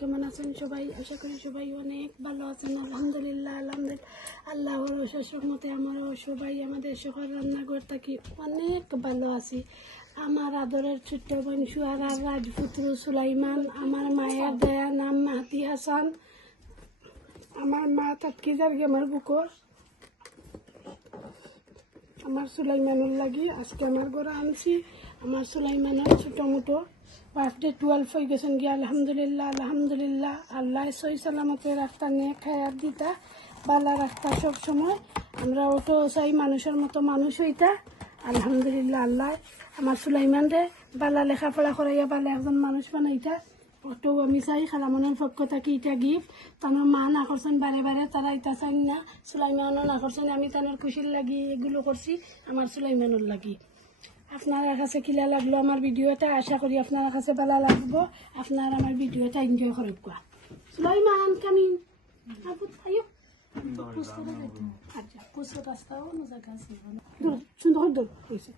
কেমন আছেন সবাই? আশা করি সবাই অনেক ভালো আছেন। আলহামদুলিল্লাহ আল্লাহর অশেষ রহমতে আমরাও সবাই আমাদের সকাল রান্নাঘর থাকি অনেক ভালো আছি। আমার আদরের ছোট্ট বোন সুহারার রাজপুত্র সুলাইমান, আমার মায়ের দেয়া নাম মাহাতি হাসান, আমার মা তাৎকি যার্গে আমার বুকর, আমার সুলাইমানুর লাগি আজকে আমার ঘরে আনছি। আমার সুলাইমানের ছোটো মোটো বার্থডে 12 হয়ে গেছেন গিয়ে। আলহামদুলিল্লাহ আল্লাহ সই সালামতে রাস্তা নিয়ে খায়ার দিতা বালা রাস্তা সব সময় আমরা ওটো চাই মানুষের মতো মানুষ হইতা। আলহামদুলিল্লাহ আল্লাহ আমার সুলাইমান রে বালা লেখাপড়া করাইয়া বালা একজন মানুষ বানাইতা। ওটাও আমি চাই খালামনের পক্ষ থাকি এটা গিফট। তানোর মা না করছেন বারে বারে, তারা এটা চাই না। সুলাইমানও না করছেন, আমি তানোর খুশির লাগি এগুলো করছি আমার সুলাইমানোর লাগি। আপনার কাছে কিলা লাগলো আমার ভিডিওটা, আশা করি আপনার কাছে ভালো লাগবো। আপনার আমার ভিডিওটা এনজয় করব। সুলাইমান কামিং আয়ো আচ্ছা পুষ্প রাস্তাও জায়গা আছে সুন্দর হয়েছে।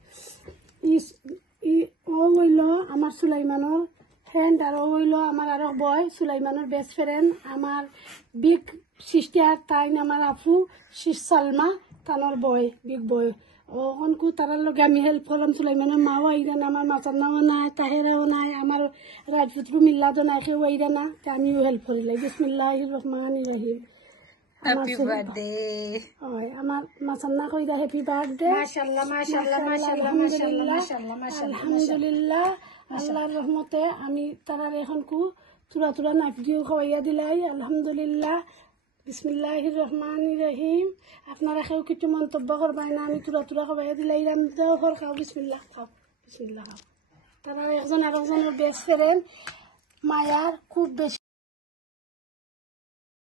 ও হইল আমার সুলাইমানোর ফ্রেন্ড, আর ও হইল আমার আরো বয় সুলাইমানোর বেস্ট ফ্রেন্ড, আমার বিগ সিস্টার, তাই আমার আপু সালমা তানোর বয় বিগ বয়। ওখনকু তারার লগে আমি হেল্প করলাম। সুলাইমানের মাও আইরা না, আমার মাচান্নাও নাই, তাহেরাও নাই, আমার রাজপুত্র মিল্লাদও নাই, কেউ আইরা না, আমিও হেল্প করিলাই। বিসমিল্লাহির রহমানির রহিম। Happy birthday. আমার মাচান্না কইরা হ্যাপি বার্থডে। মাশাআল্লাহ মাশাআল্লাহ মাশাআল্লাহ মাশাআল্লাহ আলহামদুলিল্লাহ আল্লাহর রহমতে আমি তারার এখনকু তুরা নাইফ দিও খাওয়াইয়া দিলাই। আলহামদুলিল্লাহ বিসমিল্লাহির রহমানির রহিম। আপনারা কেউ কিছু মন্তব্য করবেন না, আমি তুরা খাওয়াইয়া দিলাই। রামদাও ঘর খাও, বিসমিল্লাহ খাও, বিসমিল্লাহ খাও। তারা একজন আরেকজনের বেস্ট ফ্রেন্ড, মায়ার খুব বেশি।